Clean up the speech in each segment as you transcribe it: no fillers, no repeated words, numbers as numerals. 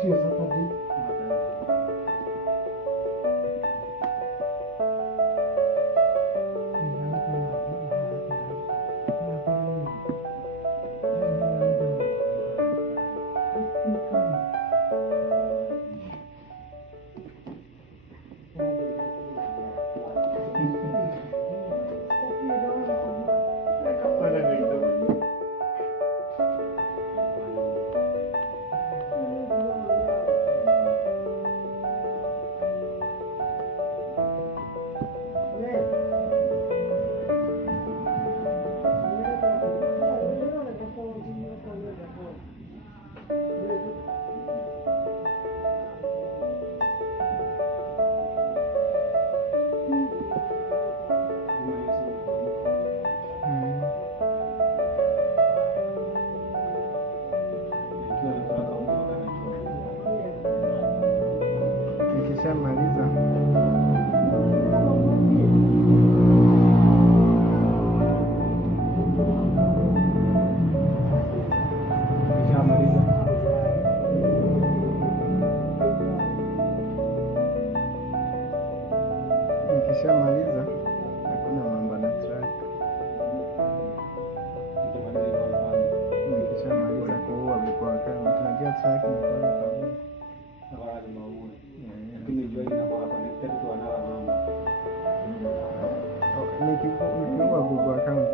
sio Saturday. Nikishamaliza hakuna mambo na track. Nikishamaliza kuua kwa kama tunajua track na kwa sababu nikiwa Google account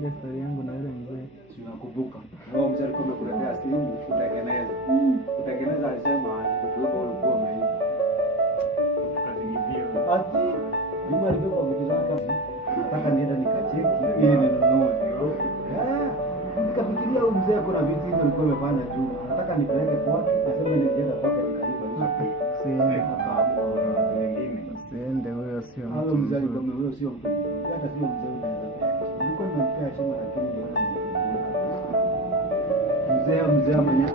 ile story yangu na ile mzee. Tunakumbuka. Wao mzee alikuwa amekuletea simu kutengeneza. Kutengeneza alisema alikuwa ulikuwa umeiba. Kazinibia. Ati Juma alibeba vitu zake. Nataka nienda nikacheki ili ninunue. Nikafikiria huyu mzee kuna vitu hizo alikuwa amefanya tu. Nataka nipeleke kwake, aseme nilienda kwake nikalipa hizo. Siende huyo sio mtu. Huyo mzee alikuwa huyo sio mtu. Hata sio mzee unaweza. Nilikuwa nimempea heshima lakini mzee mwenyewe